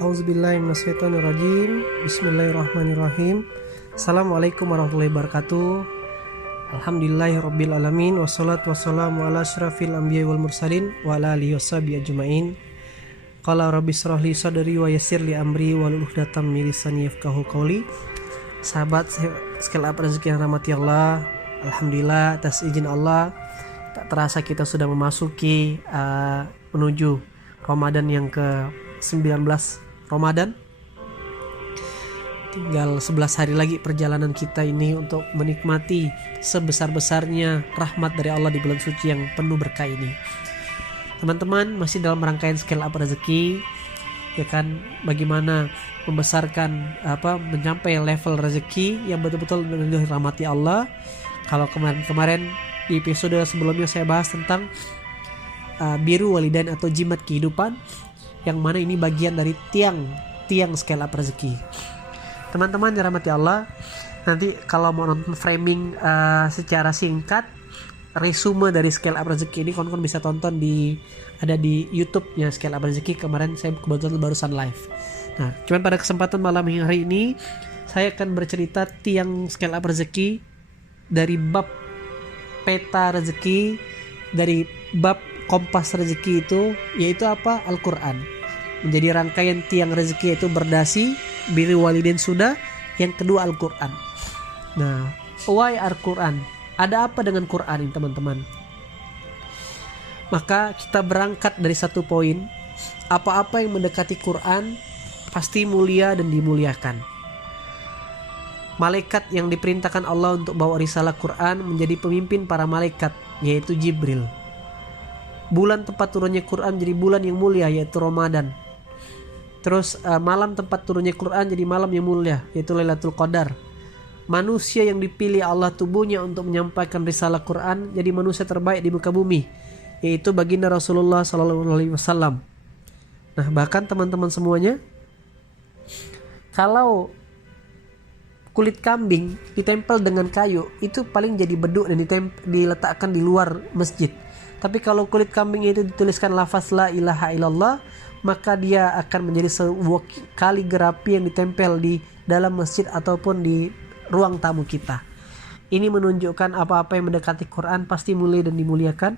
Auzubillahiminasyaitonirrajim. Bismillahirrahmanirrahim. Assalamualaikum warahmatullahi wabarakatuh. Alhamdulillahirabbil alamin wassalatu wassalamu ala asyrafil anbiya'i wal mursalin wa ala alihi washabihi ajmain. Qala rabbi shrah li sadri wa yassir li amri wahlul 'uqdatam min lisani yafqahu qawli. Sahabat sekali apa rezeki yang rahmati Allah, alhamdulillah atas izin Allah tak terasa kita sudah memasuki menuju Ramadan yang ke-19 Ramadan. Tinggal 11 hari lagi perjalanan kita ini untuk menikmati sebesar-besarnya rahmat dari Allah di bulan suci yang penuh berkah ini. Teman-teman masih dalam rangkaian scale up rezeki, ya kan, bagaimana membesarkan mencapai level rezeki yang betul-betul dirahmati Allah. Kalau kemarin di episode sebelumnya saya bahas tentang biru walidain atau jimat kehidupan, yang mana ini bagian dari tiang scale up rezeki. Teman-teman dirahmati Allah, nanti kalau mau nonton framing secara singkat resume dari scale up rezeki ini, kawan-kawan bisa tonton ada di YouTube-nya scale up rezeki. Kemarin saya kebetulan barusan live. Nah, cuman pada kesempatan malam hari ini saya akan bercerita tiang scale up rezeki dari bab peta rezeki, dari bab kompas rezeki itu, yaitu apa? Al-Quran. Menjadi rangkaian tiang rezeki, yaitu berdasi, biru walidain sudah, yang kedua Al-Quran. Nah, why Al-Quran? Ada apa dengan Quran ini, teman-teman? Maka kita berangkat dari satu poin, apa-apa yang mendekati Quran pasti mulia dan dimuliakan. Malaikat yang diperintahkan Allah untuk bawa risalah Quran menjadi pemimpin para malaikat, yaitu Jibril. Bulan tempat turunnya Quran jadi bulan yang mulia, yaitu Ramadan. Terus malam tempat turunnya Quran jadi malam yang mulia, yaitu Lailatul Qadar. Manusia yang dipilih Allah tubuhnya untuk menyampaikan risalah Quran jadi manusia terbaik di muka bumi, yaitu baginda Rasulullah SAW. Nah, bahkan teman-teman semuanya, kalau kulit kambing ditempel dengan kayu itu paling jadi beduk dan diletakkan di luar masjid. Tapi kalau kulit kambing itu dituliskan lafaz la ilaha illallah, maka dia akan menjadi sebuah kaligrafi yang ditempel di dalam masjid ataupun di ruang tamu kita. Ini menunjukkan apa-apa yang mendekati Quran pasti mulia dan dimuliakan.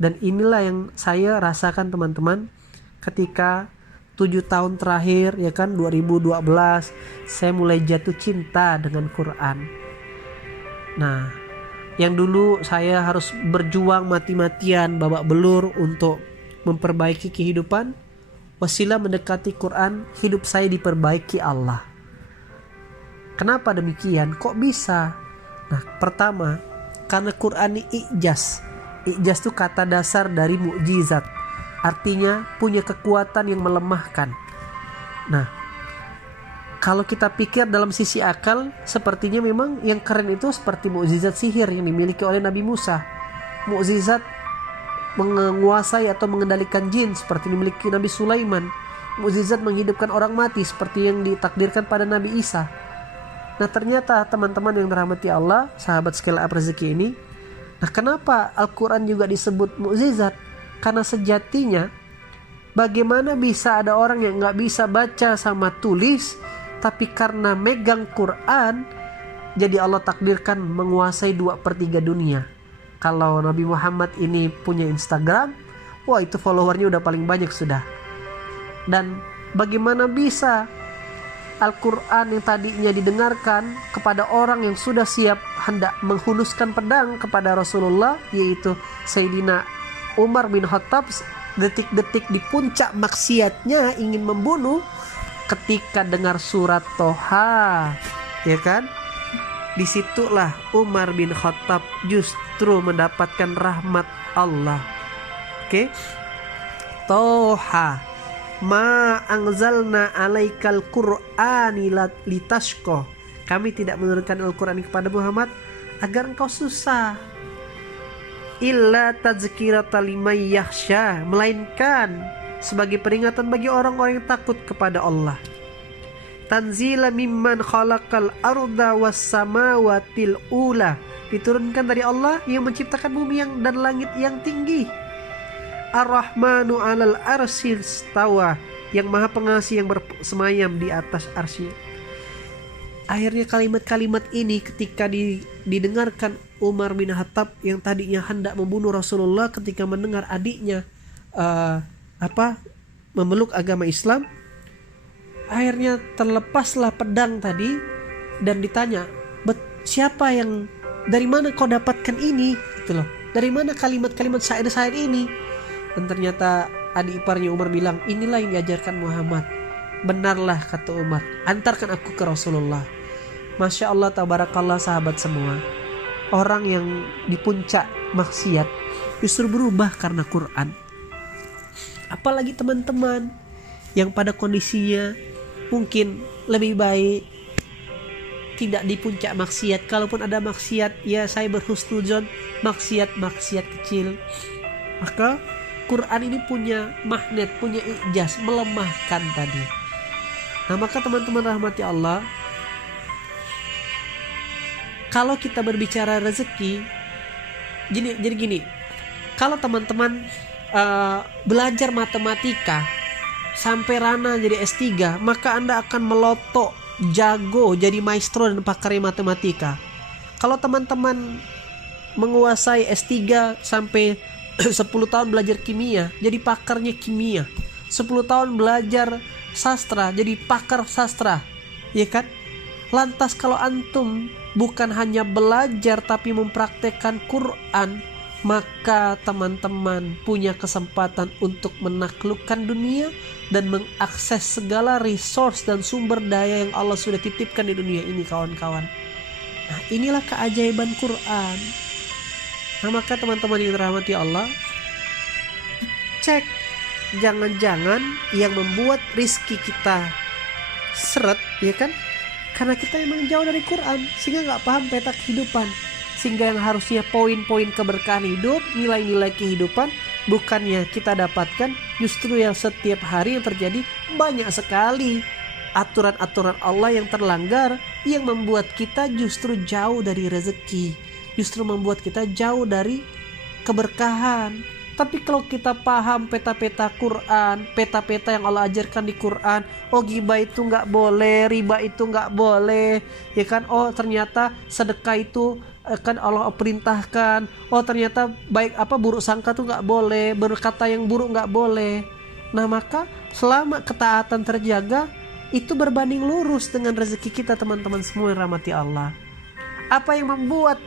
Dan inilah yang saya rasakan, teman-teman, ketika 7 tahun terakhir, ya kan, 2012 saya mulai jatuh cinta dengan Quran. Nah, yang dulu saya harus berjuang mati-matian babak belur untuk memperbaiki kehidupan, wasilah mendekati Quran, hidup saya diperbaiki Allah. Kenapa demikian? Kok bisa? Nah, pertama, karena Quran ini ijaz. Ijaz itu kata dasar dari mukjizat. Artinya punya kekuatan yang melemahkan. Nah, kalau kita pikir dalam sisi akal, sepertinya memang yang keren itu seperti mukjizat sihir yang dimiliki oleh Nabi Musa. Mukjizat menguasai atau mengendalikan jin seperti dimiliki Nabi Sulaiman. Mukjizat menghidupkan orang mati seperti yang ditakdirkan pada Nabi Isa. Nah, ternyata teman-teman yang dirahmati Allah, sahabat scale up rezeki ini, nah kenapa Al-Quran juga disebut mukjizat? Karena sejatinya bagaimana bisa ada orang yang gak bisa baca sama tulis, tapi karena megang Quran, jadi Allah takdirkan menguasai 2/3 dunia. Kalau Nabi Muhammad ini punya Instagram, wah itu followernya udah paling banyak sudah. Dan bagaimana bisa Al-Quran yang tadinya didengarkan kepada orang yang sudah siap hendak menghunuskan pedang kepada Rasulullah, yaitu Sayyidina Umar bin Khattab, detik-detik di puncak maksiatnya ingin membunuh, ketika dengar surat Toha, ya kan, disitulah Umar bin Khattab justru mendapatkan rahmat Allah. Oke, Toha, ma anzalna alaikal qur'ani litashqa. Kami tidak menurunkan Al-Quran kepada Muhammad agar engkau susah. Illa tazkiratan liman yakhsha, melainkan sebagai peringatan bagi orang-orang yang takut kepada Allah. Tanzila mimman khalaqal arda was samawatil ula, diturunkan dari Allah yang menciptakan bumi dan langit yang tinggi. Ar-Rahmanu 'alal arsy istawa, yang maha pengasih yang bersemayam di atas arsy. Akhirnya kalimat-kalimat ini ketika didengarkan Umar bin Khattab yang tadinya hendak membunuh Rasulullah ketika mendengar adiknya memeluk agama Islam, akhirnya terlepaslah pedang tadi dan ditanya, siapa yang, dari mana kau dapatkan ini, gitu loh, dari mana kalimat-kalimat syair-syair ini? Dan ternyata adik iparnya Umar bilang, inilah yang diajarkan Muhammad. Benarlah, kata Umar, antarkan aku ke Rasulullah. Masya Allah, tabarakallah sahabat semua, orang yang di puncak maksiat justru berubah karena Quran. Apalagi teman-teman yang pada kondisinya mungkin lebih baik tidak di puncak maksiat. Kalaupun ada maksiat, ya saya berhusnuzon maksiat kecil. Maka Quran ini punya magnet, punya ijaz, melemahkan tadi. Nah maka teman-teman rahmati Allah, kalau kita berbicara rezeki, jadi gini, kalau teman-teman belajar matematika sampai rana jadi S3, maka Anda akan melotok, jago, jadi maestro dan pakar matematika. Kalau teman-teman menguasai S3 sampai 10 tahun belajar kimia, jadi pakarnya kimia. 10 tahun belajar sastra, jadi pakar sastra, ya kan? Lantas kalau antum bukan hanya belajar tapi mempraktekkan Quran, maka teman-teman punya kesempatan untuk menaklukkan dunia dan mengakses segala resource dan sumber daya yang Allah sudah titipkan di dunia ini, kawan-kawan. Nah, inilah keajaiban Quran. Nah, maka teman-teman yang dirahmati Allah, cek, jangan-jangan yang membuat rizki kita seret, ya kan? Karena kita emang jauh dari Quran, sehingga gak paham peta kehidupan. Sehingga yang harusnya poin-poin keberkahan hidup, nilai-nilai kehidupan, bukannya kita dapatkan, justru yang setiap hari yang terjadi banyak sekali aturan-aturan Allah yang terlanggar, yang membuat kita justru jauh dari rezeki, justru membuat kita jauh dari keberkahan. Tapi kalau kita paham peta-peta Quran, peta-peta yang Allah ajarkan di Quran, oh ghibah itu nggak boleh, riba itu nggak boleh, ya kan? Oh ternyata sedekah itu kan Allah perintahkan. Oh ternyata buruk sangka tuh nggak boleh, berkata yang buruk nggak boleh. Nah maka selama ketaatan terjaga, itu berbanding lurus dengan rezeki kita, teman-teman semua yang rahmati Allah. Apa yang membuat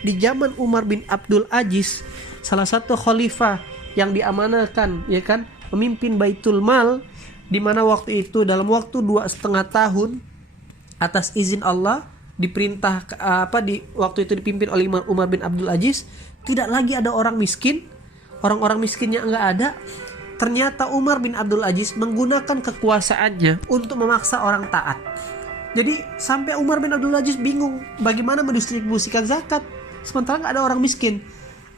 di zaman Umar bin Abdul Aziz, salah satu khalifah yang diamanahkan, ya kan, memimpin Baitul Mal, di mana waktu itu dalam waktu 2,5 tahun atas izin Allah diperintah waktu itu dipimpin oleh Umar bin Abdul Aziz, tidak lagi ada orang miskin, orang-orang miskinnya enggak ada. Ternyata Umar bin Abdul Aziz menggunakan kekuasaannya untuk memaksa orang taat. Jadi sampai Umar bin Abdul Aziz bingung bagaimana mendistribusikan zakat sementara nggak ada orang miskin.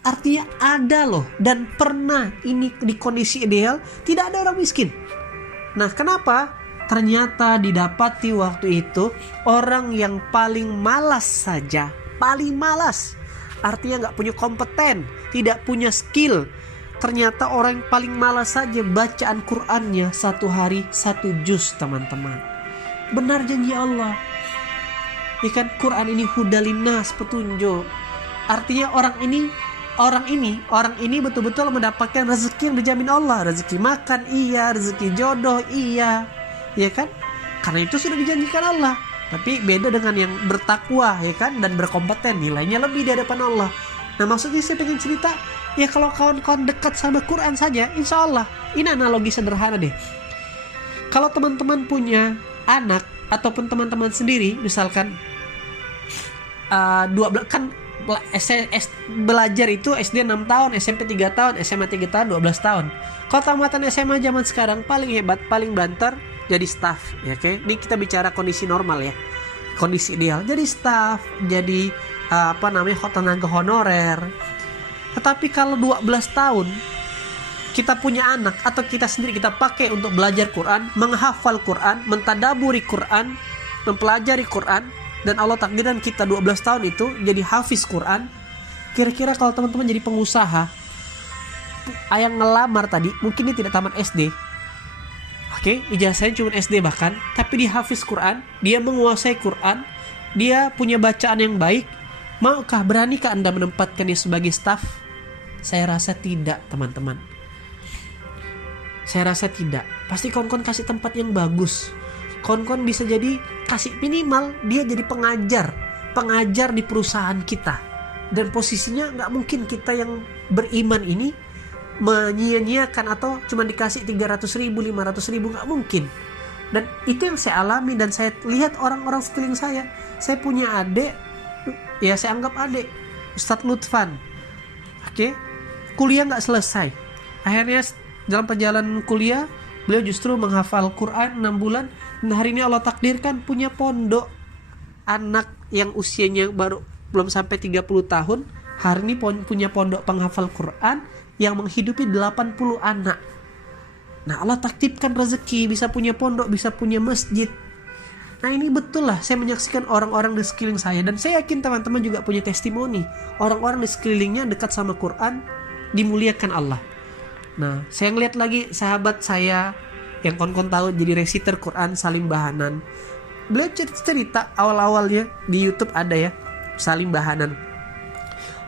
Artinya ada loh, dan pernah ini di kondisi ideal tidak ada orang miskin. Nah kenapa? Ternyata didapati waktu itu orang yang paling malas saja, paling malas, artinya nggak punya kompeten, tidak punya skill. Ternyata orang yang paling malas saja bacaan Qurannya 1 hari 1 juz, teman-teman. Benar janji Allah. Ikan Quran ini hudalinas, petunjuk. Artinya orang ini betul-betul mendapatkan rezeki yang dijamin Allah. Rezeki makan iya, rezeki jodoh iya, ya kan? Karena itu sudah dijanjikan Allah. Tapi beda dengan yang bertakwa, ya kan, dan berkompeten, nilainya lebih di hadapan Allah. Nah maksudnya saya pengen cerita, ya kalau kawan-kawan dekat sama Quran saja, insya Allah, ini analogi sederhana deh. Kalau teman-teman punya anak ataupun teman-teman sendiri, misalkan 12 kan belajar itu SD 6 tahun, SMP 3 tahun, SMA 3 tahun, 12 tahun. Kalau tamatan SMA zaman sekarang paling hebat, paling banter jadi staff, ya oke. Ini kita bicara kondisi normal ya. Kondisi ideal jadi staff, jadi tenaga honorer. Tetapi kalau 12 tahun kita punya anak atau kita sendiri kita pakai untuk belajar Quran, menghafal Quran, mentadaburi Quran, mempelajari Quran, dan Allah takdirkan kita 12 tahun itu jadi hafiz Quran. Kira-kira kalau teman-teman jadi pengusaha, yang ngelamar tadi mungkin dia tidak tamat SD, Oke, ijazahnya cuma SD bahkan, tapi dia hafiz Quran, dia menguasai Quran, dia punya bacaan yang baik. Beranikah Anda menempatkan dia sebagai staf? Saya rasa tidak, teman-teman. Saya rasa tidak. Pasti kawan-kawan kasih tempat yang bagus. Kawan-kawan bisa jadi kasih minimal dia jadi pengajar di perusahaan kita. Dan posisinya nggak mungkin kita yang beriman ini menyia-nyiakan atau cuma dikasih 300.000, 500.000, nggak mungkin. Dan itu yang saya alami dan saya lihat orang-orang sekeliling saya. Saya punya adik, ya saya anggap adik, Ustadz Lutfan. Oke, kuliah nggak selesai. Akhirnya dalam perjalanan kuliah beliau justru menghafal Quran 6 bulan. Dan hari ini Allah takdirkan punya pondok. Anak yang usianya belum sampai 30 tahun hari ini punya pondok penghafal Quran yang menghidupi 80 anak. Nah, Allah takdirkan rezeki, bisa punya pondok, bisa punya masjid. Nah, ini betul lah, saya menyaksikan orang-orang di sekeliling saya. Dan saya yakin teman-teman juga punya testimoni. Orang-orang di sekelilingnya dekat sama Quran, dimuliakan Allah. Nah, saya ngeliat lagi sahabat saya yang kon-kon tahu jadi resiter Quran, Salim Bahanan. Beliau cerita awal-awalnya di YouTube ada ya, Salim Bahanan.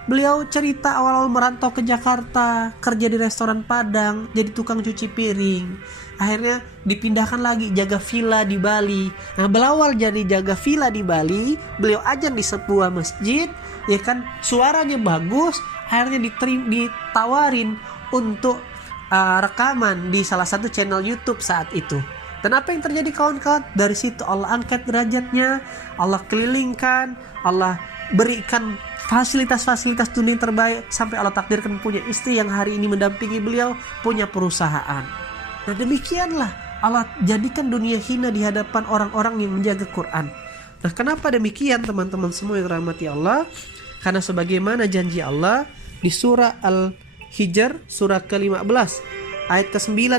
Beliau cerita awal-awal merantau ke Jakarta, kerja di restoran Padang, jadi tukang cuci piring. Akhirnya dipindahkan lagi jaga villa di Bali. Nah, berawal jadi jaga villa di Bali, beliau azan di sebuah masjid, ya kan, suaranya bagus. Akhirnya ditawarin untuk rekaman di salah satu channel YouTube saat itu. Dan apa yang terjadi kawan-kawan? Dari situ Allah angkat derajatnya, Allah kelilingkan, Allah berikan fasilitas-fasilitas dunia terbaik, sampai Allah takdirkan punya istri yang hari ini mendampingi beliau, punya perusahaan. Nah, demikianlah Allah jadikan dunia hina di hadapan orang-orang yang menjaga Quran. Nah, kenapa demikian teman-teman semua yang rahmati Allah? Karena sebagaimana janji Allah di surah Al-Hijr surah ke-15 ayat ke-9